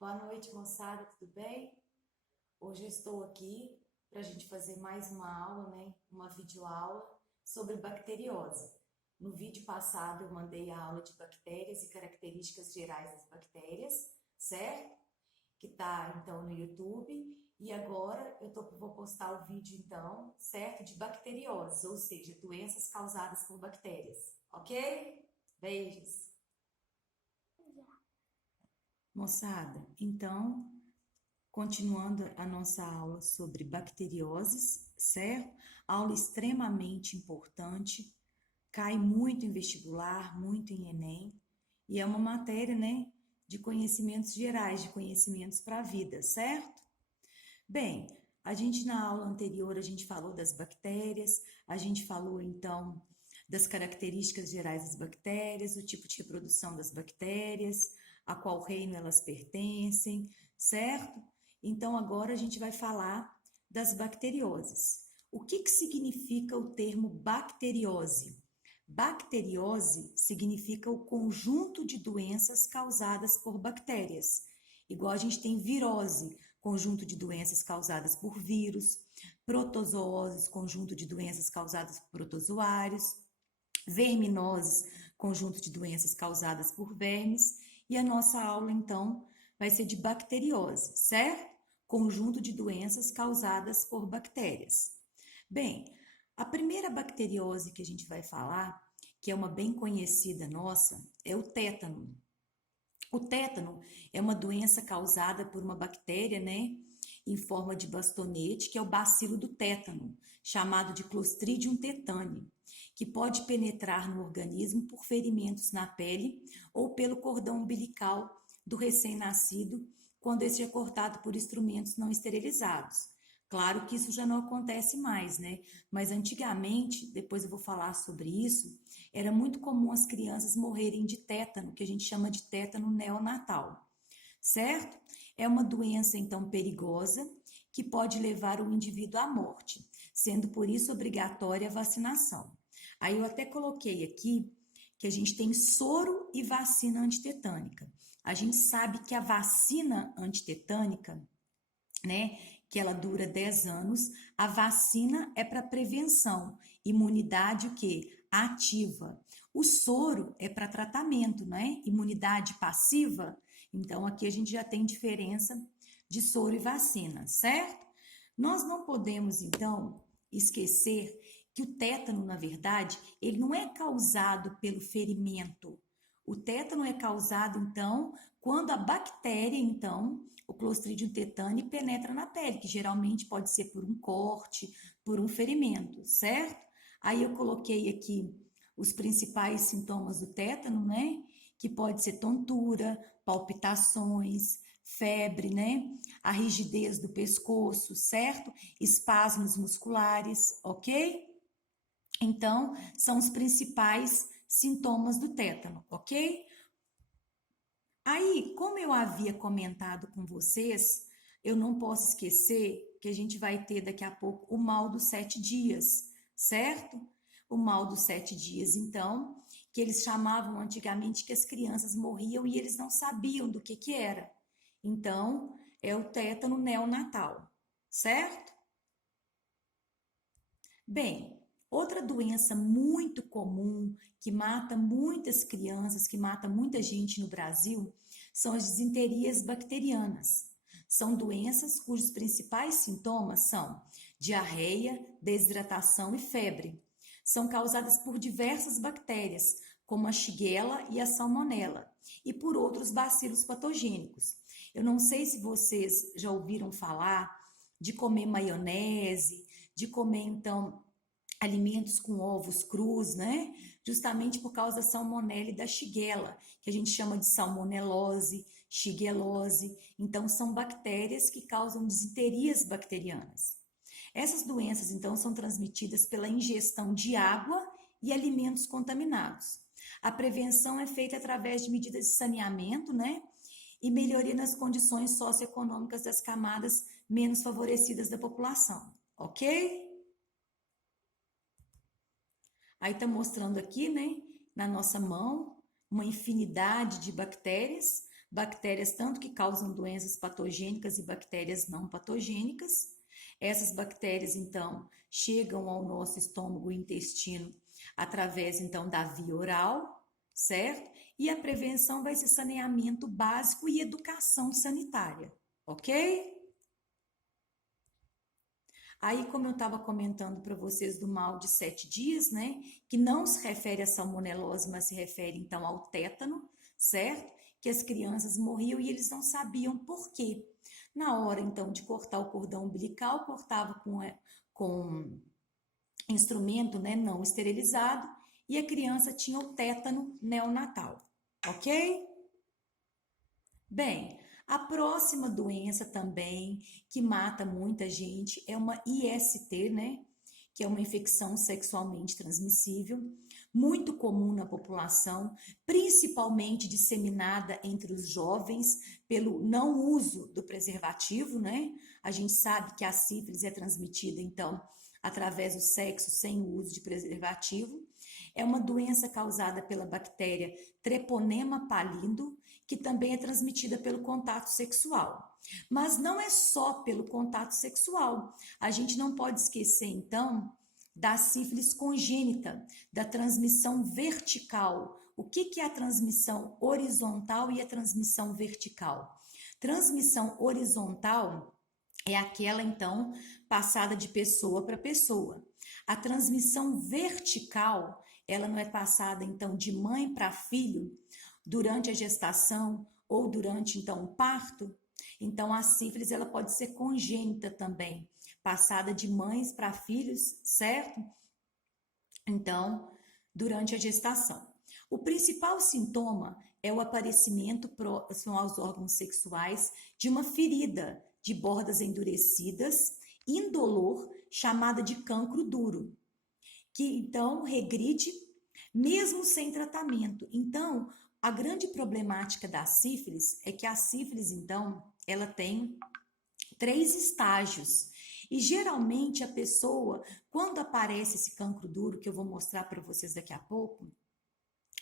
Boa noite, moçada, tudo bem? Hoje eu estou aqui para a gente fazer mais uma aula, né? Uma videoaula sobre bacteriose. No vídeo passado eu mandei a aula de bactérias e características gerais das bactérias, certo? Que tá então no YouTube. E agora vou postar o vídeo então, certo? De bacteriose, ou seja, doenças causadas por bactérias, ok? Beijos! Moçada, então continuando a nossa aula sobre bacterioses, certo? Aula extremamente importante, cai muito em vestibular, muito em Enem, e é uma matéria, né, de conhecimentos gerais, de conhecimentos para a vida, certo? Bem, a gente na aula anterior a gente falou das bactérias, a gente falou então das características gerais das bactérias, o tipo de reprodução das bactérias, a qual reino elas pertencem, certo? Então agora a gente vai falar das bacterioses. O que significa o termo bacteriose? Bacteriose significa o conjunto de doenças causadas por bactérias. Igual a gente tem virose, conjunto de doenças causadas por vírus, protozooses, conjunto de doenças causadas por protozoários, verminoses, conjunto de doenças causadas por vermes, e a nossa aula então vai ser de bacteriose, certo? Conjunto de doenças causadas por bactérias. Bem, a primeira bacteriose que a gente vai falar, que é uma bem conhecida nossa, é o tétano. O tétano é uma doença causada por uma bactéria, né, em forma de bastonete, que é o bacilo do tétano, chamado de Clostridium tetani, que pode penetrar no organismo por ferimentos na pele ou pelo cordão umbilical do recém-nascido, quando este é cortado por instrumentos não esterilizados. Claro que isso já não acontece mais, né? Mas antigamente, depois eu vou falar sobre isso, era muito comum as crianças morrerem de tétano, que a gente chama de tétano neonatal, certo? É uma doença, então, perigosa, que pode levar o indivíduo à morte, sendo por isso obrigatória a vacinação. Aí eu até coloquei aqui que a gente tem soro e vacina antitetânica. A gente sabe que a vacina antitetânica, né, que ela dura 10 anos, a vacina é para prevenção, imunidade o quê? Ativa. O soro é para tratamento, né? Imunidade passiva. Então aqui a gente já tem diferença de soro e vacina, certo? Nós não podemos então esquecer que o tétano, na verdade, ele não é causado pelo ferimento. O tétano é causado então quando a bactéria, então, o Clostridium tetani penetra na pele, que geralmente pode ser por um corte, por um ferimento, certo? Aí eu coloquei aqui os principais sintomas do tétano, né? Que pode ser tontura, palpitações, febre, né? A rigidez do pescoço, certo? Espasmos musculares, ok? Então, são os principais sintomas do tétano, ok? Aí, como eu havia comentado com vocês, eu não posso esquecer que a gente vai ter daqui a pouco o mal dos 7 dias, certo? O mal dos 7 dias, então, que eles chamavam antigamente que as crianças morriam e eles não sabiam do que era. Então, é o tétano neonatal, certo? Bem, outra doença muito comum que mata muitas crianças, que mata muita gente no Brasil, são as disenterias bacterianas. São doenças cujos principais sintomas são diarreia, desidratação e febre. São causadas por diversas bactérias, como a Shigella e a Salmonella, e por outros bacilos patogênicos. Eu não sei se vocês já ouviram falar de comer maionese, de comer então alimentos com ovos crus, né? Justamente por causa da salmonella e da shigella, que a gente chama de salmonelose, shigellose. Então são bactérias que causam disenterias bacterianas. Essas doenças então são transmitidas pela ingestão de água e alimentos contaminados. A prevenção é feita através de medidas de saneamento, né? E melhoria nas condições socioeconômicas das camadas menos favorecidas da população, ok? Aí está mostrando aqui, né, na nossa mão, uma infinidade de bactérias, bactérias tanto que causam doenças patogênicas e bactérias não patogênicas. Essas bactérias, então, chegam ao nosso estômago e intestino através, então, da via oral, certo? E a prevenção vai ser saneamento básico e educação sanitária, ok? Aí, como eu estava comentando para vocês do mal de 7 dias, né? Que não se refere à salmonelose, mas se refere então ao tétano, certo? Que as crianças morriam e eles não sabiam por quê. Na hora então de cortar o cordão umbilical, cortava com instrumento, né, não esterilizado e a criança tinha o tétano neonatal, ok? Bem, a próxima doença também que mata muita gente é uma IST, né? Que é uma infecção sexualmente transmissível, muito comum na população, principalmente disseminada entre os jovens pelo não uso do preservativo, né? A gente sabe que a sífilis é transmitida, então, através do sexo sem o uso de preservativo. É uma doença causada pela bactéria Treponema palindo, que também é transmitida pelo contato sexual. Mas não é só pelo contato sexual. A gente não pode esquecer, então, da sífilis congênita, da transmissão vertical. O que é a transmissão horizontal e a transmissão vertical? Transmissão horizontal é aquela, então, passada de pessoa para pessoa. A transmissão vertical, ela não é passada, então, de mãe para filho durante a gestação ou durante, então, o parto. Então, a sífilis, ela pode ser congênita também, passada de mães para filhos, certo? Então, durante a gestação. O principal sintoma é o aparecimento próximo aos órgãos sexuais de uma ferida de bordas endurecidas, indolor, chamada de cancro duro, que então regride mesmo sem tratamento. Então, a grande problemática da sífilis é que a sífilis, então, ela tem 3 estágios. E geralmente a pessoa, quando aparece esse cancro duro, que eu vou mostrar para vocês daqui a pouco,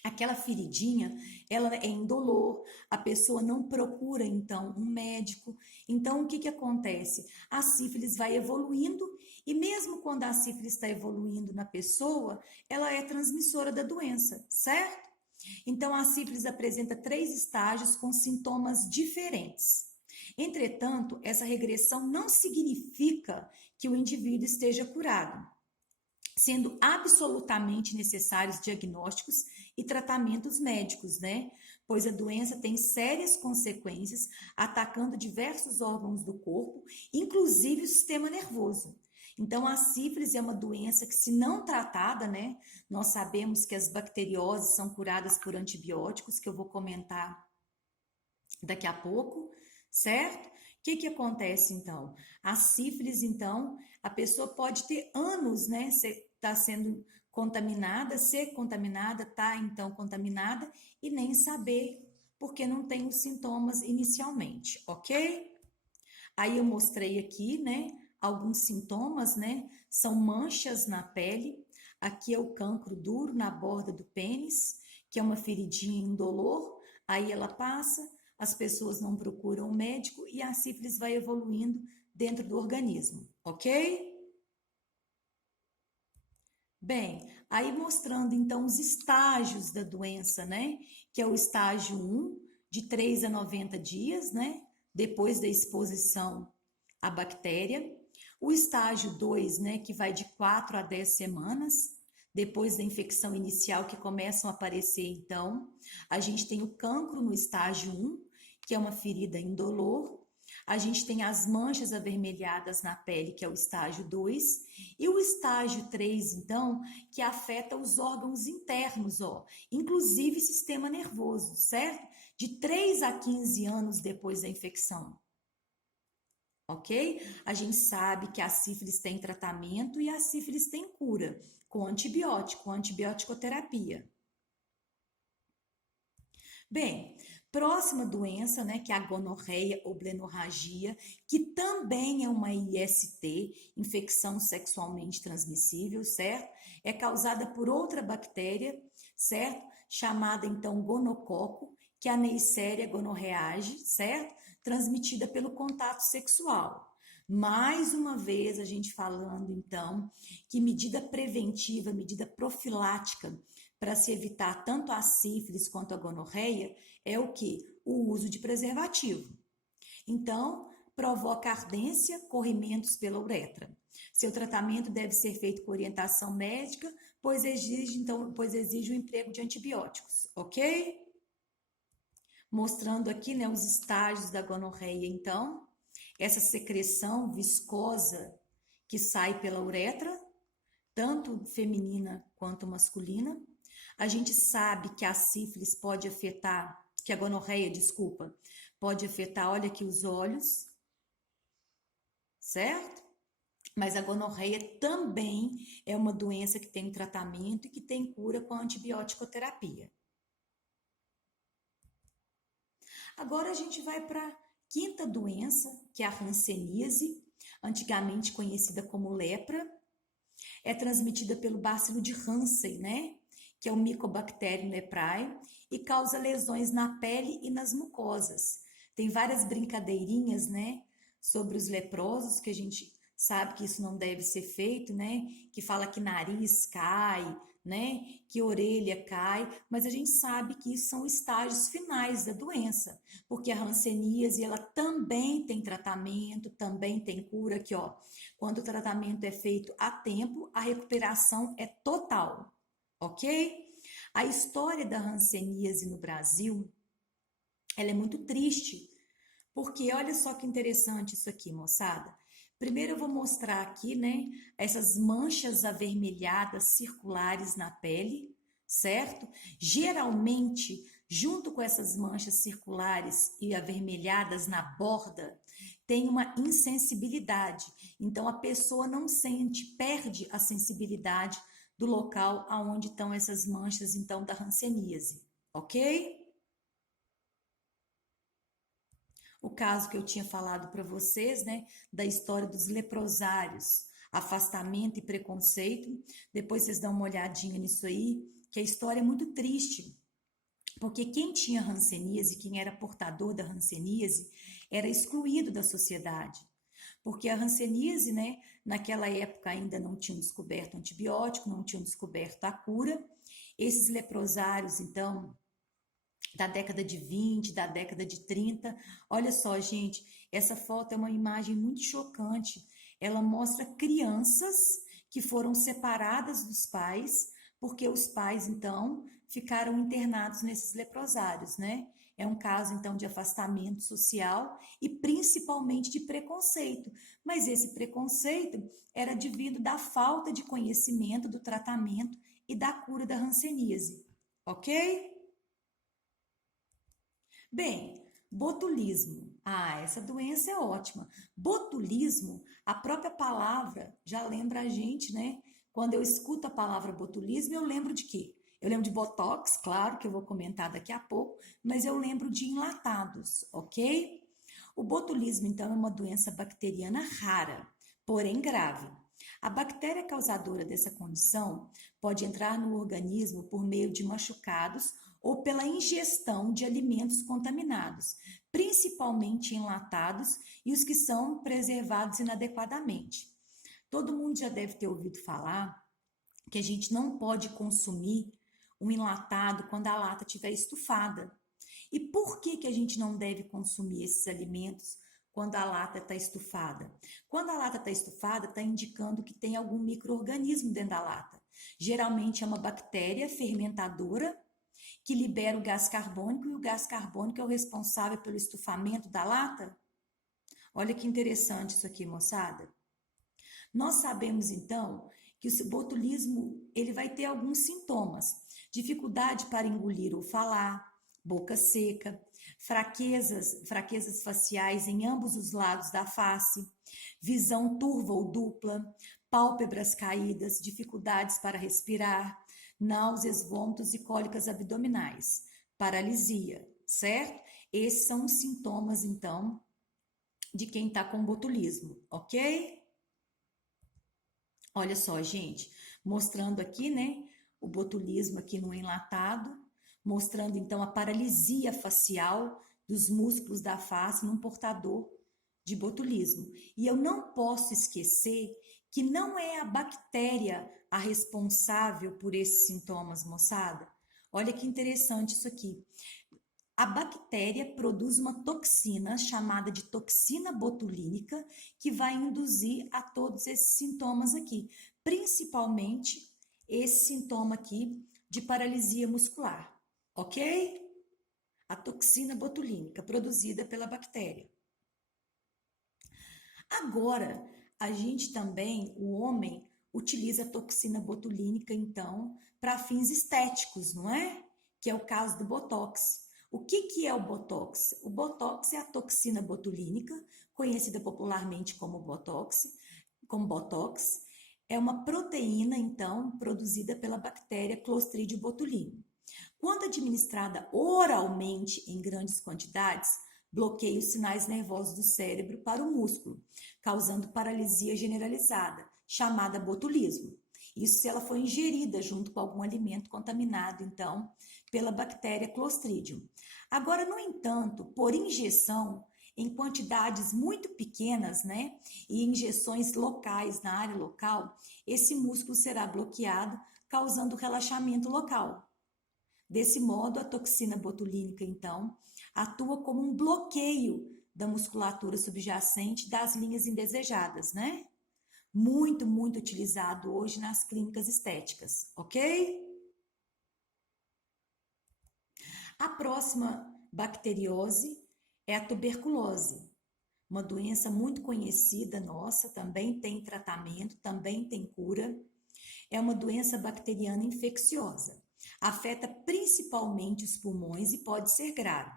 aquela feridinha, ela é indolor, a pessoa não procura então um médico. Então o que que acontece? A sífilis vai evoluindo e mesmo quando a sífilis está evoluindo na pessoa, ela é transmissora da doença, certo? Então a sífilis apresenta 3 estágios com sintomas diferentes. Entretanto, essa regressão não significa que o indivíduo esteja curado, sendo absolutamente necessários diagnósticos e tratamentos médicos, né? Pois a doença tem sérias consequências, atacando diversos órgãos do corpo, inclusive o sistema nervoso. Então, a sífilis é uma doença que, se não tratada, né? Nós sabemos que as bacterioses são curadas por antibióticos, que eu vou comentar daqui a pouco, certo? O que que acontece então? A sífilis, então, a pessoa pode ter anos, né? Tá sendo contaminada, ser contaminada, tá então contaminada e nem saber porque não tem os sintomas inicialmente, ok? Aí eu mostrei aqui, né? Alguns sintomas, né? São manchas na pele. Aqui é o cancro duro na borda do pênis, que é uma feridinha indolor. Aí ela passa, as pessoas não procuram o médico e a sífilis vai evoluindo dentro do organismo, ok? Bem, aí mostrando então os estágios da doença, né? Que é o estágio 1, de 3 a 90 dias, né? Depois da exposição à bactéria. O estágio 2, né? Que vai de 4 a 10 semanas, depois da infecção inicial, que começam a aparecer, então. A gente tem o cancro no estágio 1, que é uma ferida indolor. A gente tem as manchas avermelhadas na pele, que é o estágio 2, e o estágio 3, então, que afeta os órgãos internos, ó, inclusive sistema nervoso, certo? De 3 a 15 anos depois da infecção. Ok? A gente sabe que a sífilis tem tratamento e a sífilis tem cura, com antibiótico, com antibiótico-terapia. Bem, próxima doença, né, que é a gonorreia ou blenorragia, que também é uma IST, infecção sexualmente transmissível, certo? É causada por outra bactéria, certo? Chamada então gonococo, que é a Neisseria gonorreae, certo? Transmitida pelo contato sexual. Mais uma vez, a gente falando, então, que medida preventiva, medida profilática para se evitar tanto a sífilis quanto a gonorreia é o que? O uso de preservativo. Então, provoca ardência, corrimentos pela uretra. Seu tratamento deve ser feito com orientação médica, pois exige o emprego de antibióticos, ok? Mostrando aqui, né, os estágios da gonorreia, então, essa secreção viscosa que sai pela uretra, tanto feminina quanto masculina. A gente sabe que a sífilis pode afetar, que a gonorreia, desculpa, pode afetar, olha aqui, os olhos, certo? Mas a gonorreia também é uma doença que tem tratamento e que tem cura com a antibiótico-terapia. Agora a gente vai para a quinta doença, que é a hanseníase, antigamente conhecida como lepra. É transmitida pelo bacilo de Hansen, né? Que é o Mycobacterium leprae, e causa lesões na pele e nas mucosas. Tem várias brincadeirinhas, né? Sobre os leprosos, que a gente sabe que isso não deve ser feito, né? Que fala que nariz cai, né? Que orelha cai, mas a gente sabe que isso são estágios finais da doença, porque a hanseníase, ela também tem tratamento, também tem cura, aqui ó, quando o tratamento é feito a tempo, a recuperação é total, ok? A história da hanseníase no Brasil, ela é muito triste, porque olha só que interessante isso aqui, moçada. Primeiro eu vou mostrar aqui, né, essas manchas avermelhadas circulares na pele, certo? Geralmente, junto com essas manchas circulares e avermelhadas na borda, tem uma insensibilidade. Então a pessoa não sente, perde a sensibilidade do local aonde estão essas manchas, então, da hanseníase, ok? O caso que eu tinha falado para vocês, né, da história dos leprosários, afastamento e preconceito. Depois vocês dão uma olhadinha nisso aí, que a história é muito triste, porque quem tinha hanseníase, quem era portador da hanseníase, era excluído da sociedade. Porque a hanseníase, né, naquela época ainda não tinham descoberto antibiótico, não tinham descoberto a cura. Esses leprosários, então, da década de 20, da década de 30. Olha só, gente, essa foto é uma imagem muito chocante. Ela mostra crianças que foram separadas dos pais, porque os pais, então, ficaram internados nesses leprosários, né? É um caso, então, de afastamento social e principalmente de preconceito. Mas esse preconceito era devido da falta de conhecimento do tratamento e da cura da hanseníase, ok? Bem, botulismo. Ah, essa doença é ótima. Botulismo, a própria palavra já lembra a gente, né? Quando eu escuto a palavra botulismo, eu lembro de quê? Eu lembro de botox, claro, que eu vou comentar daqui a pouco, mas eu lembro de enlatados, ok? O botulismo, então, é uma doença bacteriana rara, porém grave. A bactéria causadora dessa condição pode entrar no organismo por meio de machucados ou pela ingestão de alimentos contaminados, principalmente enlatados e os que são preservados inadequadamente. Todo mundo já deve ter ouvido falar que a gente não pode consumir um enlatado quando a lata estiver estufada. E por que a gente não deve consumir esses alimentos quando a lata está estufada? Quando a lata está estufada, está indicando que tem algum micro-organismo dentro da lata. Geralmente é uma bactéria fermentadora que libera o gás carbônico, e o gás carbônico é o responsável pelo estufamento da lata. Olha que interessante isso aqui, moçada. Nós sabemos, então, que o botulismo ele vai ter alguns sintomas: dificuldade para engolir ou falar, boca seca, fraquezas faciais em ambos os lados da face, visão turva ou dupla, pálpebras caídas, dificuldades para respirar, náuseas, vômitos e cólicas abdominais, paralisia, certo? Esses são os sintomas, então, de quem está com botulismo, ok? Olha só, gente, mostrando aqui, né, o botulismo aqui no enlatado. mostrando então a paralisia facial dos músculos da face num portador de botulismo. E eu não posso esquecer que não é a bactéria a responsável por esses sintomas, moçada. Olha que interessante isso aqui. A bactéria produz uma toxina chamada de toxina botulínica que vai induzir a todos esses sintomas aqui, principalmente esse sintoma aqui de paralisia muscular, ok? A toxina botulínica produzida pela bactéria. Agora, a gente também, o homem, utiliza a toxina botulínica, então, para fins estéticos, não é? Que é o caso do Botox. O que é o Botox? O Botox é a toxina botulínica, conhecida popularmente como Botox. É uma proteína, então, produzida pela bactéria Clostridium botulinum. Quando administrada oralmente em grandes quantidades, bloqueia os sinais nervosos do cérebro para o músculo, causando paralisia generalizada, chamada botulismo. Isso se ela for ingerida junto com algum alimento contaminado, então, pela bactéria Clostridium. Agora, no entanto, por injeção, em quantidades muito pequenas, né, e injeções locais na área local, esse músculo será bloqueado, causando relaxamento local. Desse modo, a toxina botulínica, então, atua como um bloqueio da musculatura subjacente das linhas indesejadas, né? Muito, muito utilizado hoje nas clínicas estéticas, ok? A próxima bacteriose é a tuberculose, uma doença muito conhecida nossa, também tem tratamento, também tem cura. É uma doença bacteriana infecciosa. Afeta principalmente os pulmões e pode ser grave.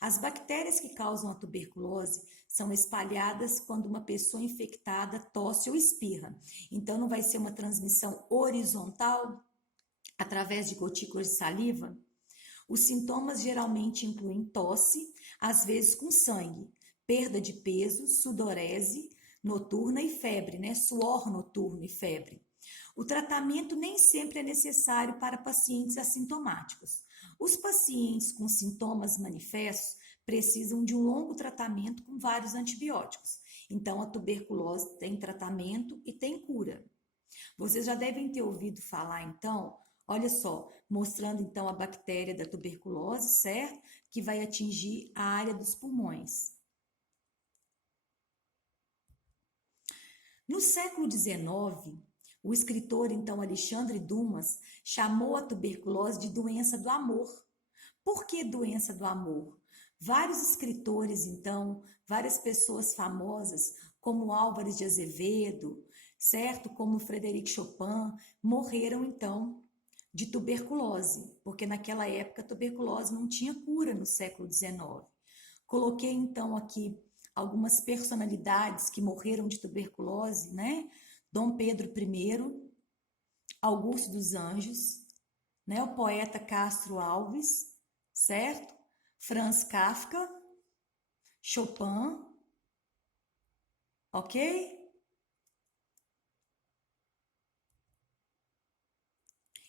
As bactérias que causam a tuberculose são espalhadas quando uma pessoa infectada tosse ou espirra. Então, não vai ser uma transmissão horizontal através de gotículas de saliva? Os sintomas geralmente incluem tosse, às vezes com sangue, perda de peso, sudorese noturna e febre, né? Suor noturno e febre. O tratamento nem sempre é necessário para pacientes assintomáticos. Os pacientes com sintomas manifestos precisam de um longo tratamento com vários antibióticos. Então, a tuberculose tem tratamento e tem cura. Vocês já devem ter ouvido falar, então, olha só, mostrando então a bactéria da tuberculose, certo? Que vai atingir a área dos pulmões. No século XIX, o escritor, então, Alexandre Dumas, chamou a tuberculose de doença do amor. Por que doença do amor? Vários escritores, então, várias pessoas famosas, como Álvares de Azevedo, certo? Como Frederic Chopin, morreram, então, de tuberculose, porque naquela época a tuberculose não tinha cura no século XIX. Coloquei, então, aqui algumas personalidades que morreram de tuberculose, né? Dom Pedro I, Augusto dos Anjos, né? O poeta Castro Alves, certo? Franz Kafka, Chopin, ok?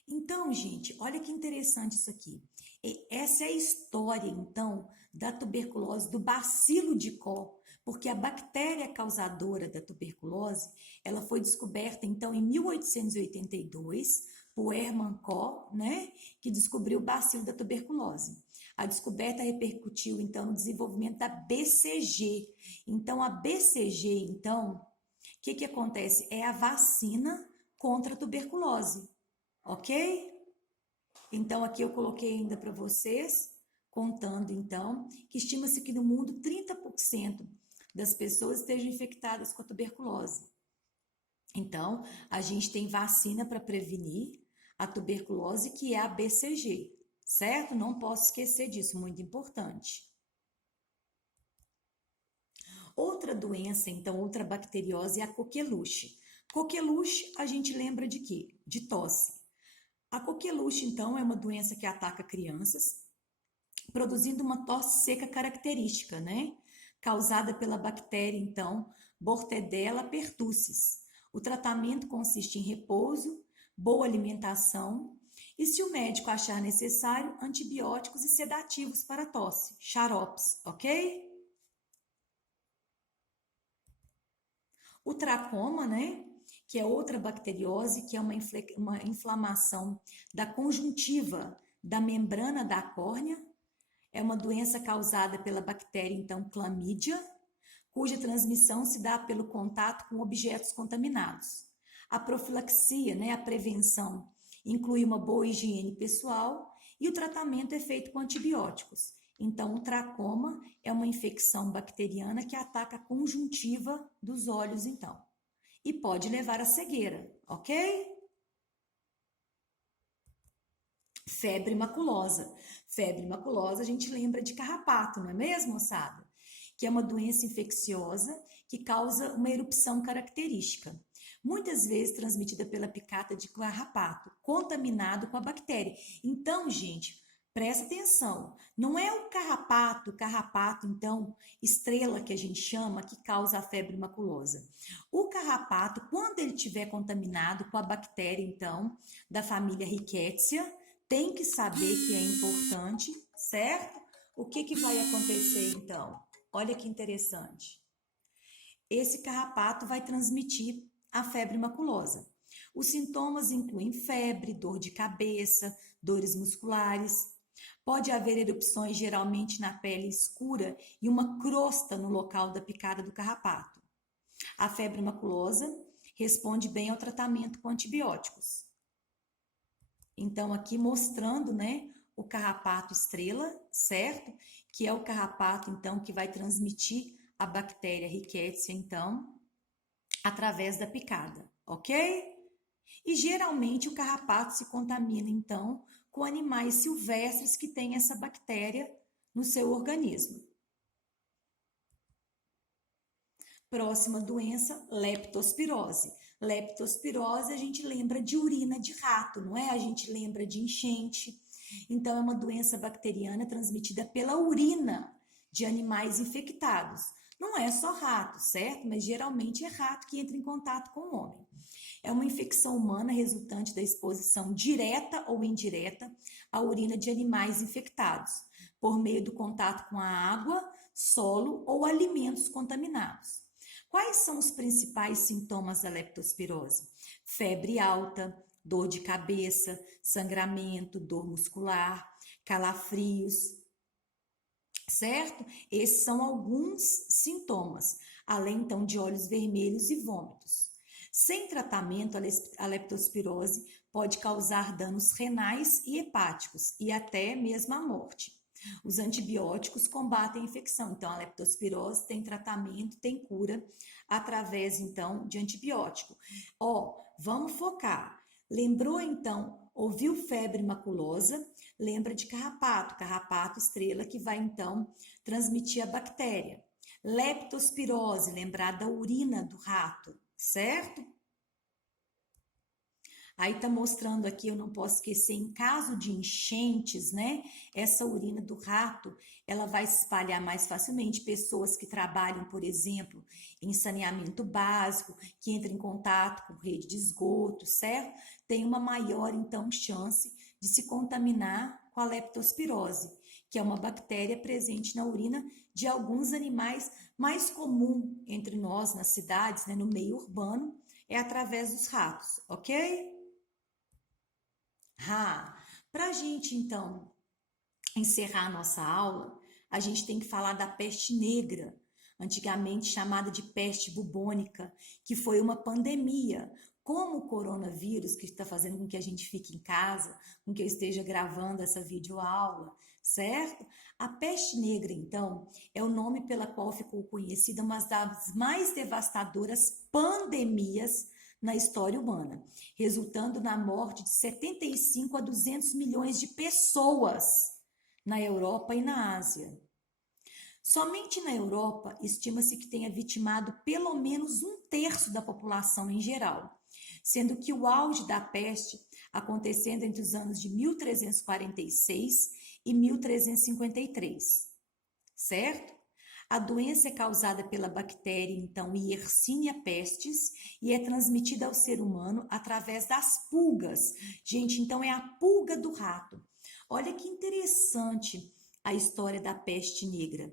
Então, gente, olha que interessante isso aqui. Essa é a história, então, da tuberculose, do bacilo de Koch, porque a bactéria causadora da tuberculose, ela foi descoberta, então, em 1882, por Hermann Koch, né, que descobriu o bacilo da tuberculose. A descoberta repercutiu, então, no desenvolvimento da BCG. Então, a BCG, então, o que acontece? É a vacina contra a tuberculose, ok? Então, aqui eu coloquei ainda para vocês, contando então, que estima-se que no mundo 30% das pessoas estejam infectadas com a tuberculose. Então, a gente tem vacina para prevenir a tuberculose, que é a BCG, certo? Não posso esquecer disso, muito importante. Outra doença, então, outra bacteriose é a coqueluche. Coqueluche, a gente lembra de quê? De tosse. A coqueluche, então, é uma doença que ataca crianças, produzindo uma tosse seca característica, né? Causada pela bactéria, então, Bordetella pertussis. O tratamento consiste em repouso, boa alimentação E se o médico achar necessário, antibióticos e sedativos para tosse, xaropes, ok? O tracoma, né? Que é outra bacteriose, que é uma inflamação da conjuntiva da membrana da córnea. É uma doença causada pela bactéria, então, Clamídia, cuja transmissão se dá pelo contato com objetos contaminados. A profilaxia, né, a prevenção, inclui uma boa higiene pessoal e o tratamento é feito com antibióticos. Então, o tracoma é uma infecção bacteriana que ataca a conjuntiva dos olhos, então, e pode levar à cegueira, ok? Febre maculosa. Febre maculosa, a gente lembra de carrapato, não é mesmo, moçada? Que é uma doença infecciosa que causa uma erupção característica, muitas vezes transmitida pela picada de carrapato, contaminado com a bactéria. Então, gente, presta atenção, não é o carrapato, então, estrela que a gente chama, que causa a febre maculosa. O carrapato, quando ele estiver contaminado com a bactéria, então, da família Rickettsia, tem que saber que é importante, certo? O que vai acontecer, então? Olha que interessante. Esse carrapato vai transmitir a febre maculosa. Os sintomas incluem febre, dor de cabeça, dores musculares. Pode haver erupções geralmente na pele escura e uma crosta no local da picada do carrapato. A febre maculosa responde bem ao tratamento com antibióticos. Então, aqui mostrando, né, o carrapato estrela, certo? Que é o carrapato, então, que vai transmitir a bactéria Rickettsia, então, através da picada, ok? E geralmente o carrapato se contamina, então, com animais silvestres que têm essa bactéria no seu organismo. Próxima doença, leptospirose. Leptospirose, a gente lembra de urina de rato, não é? A gente lembra de enchente. Então, é uma doença bacteriana transmitida pela urina de animais infectados. Não é só rato, certo? Mas geralmente é rato que entra em contato com o homem. É uma infecção humana resultante da exposição direta ou indireta à urina de animais infectados, por meio do contato com a água, solo ou alimentos contaminados. Quais são os principais sintomas da leptospirose? Febre alta, dor de cabeça, sangramento, dor muscular, calafrios, certo? Esses são alguns sintomas, além então de olhos vermelhos e vômitos. Sem tratamento, a leptospirose pode causar danos renais e hepáticos e até mesmo a morte. Os antibióticos combatem a infecção, então a leptospirose tem tratamento, tem cura através então de antibiótico. Vamos focar. Lembrou então, ouviu febre maculosa? Lembra de carrapato estrela que vai então transmitir a bactéria. Leptospirose, lembrar da urina do rato, certo? Aí tá mostrando aqui, eu não posso esquecer, em caso de enchentes, né? Essa urina do rato, ela vai se espalhar mais facilmente. Pessoas que trabalham, por exemplo, em saneamento básico, que entram em contato com rede de esgoto, certo? Tem uma maior, então, chance de se contaminar com a leptospirose, que é uma bactéria presente na urina de alguns animais. Mais comum entre nós, nas cidades, né, no meio urbano, é através dos ratos, ok? Para a gente, então, encerrar a nossa aula, a gente tem que falar da peste negra, antigamente chamada de peste bubônica, que foi uma pandemia. Como o coronavírus, que está fazendo com que a gente fique em casa, com que eu esteja gravando essa videoaula, certo? A peste negra, então, é o nome pela qual ficou conhecida uma das mais devastadoras pandemias na história humana, resultando na morte de 75 a 200 milhões de pessoas na Europa e na Ásia. Somente na Europa, estima-se que tenha vitimado pelo menos 1/3 da população em geral, sendo que o auge da peste acontecendo entre os anos de 1346 e 1353, certo? A doença é causada pela bactéria, então, Yersinia pestis, e é transmitida ao ser humano através das pulgas. Gente, então é a pulga do rato. Olha que interessante a história da peste negra.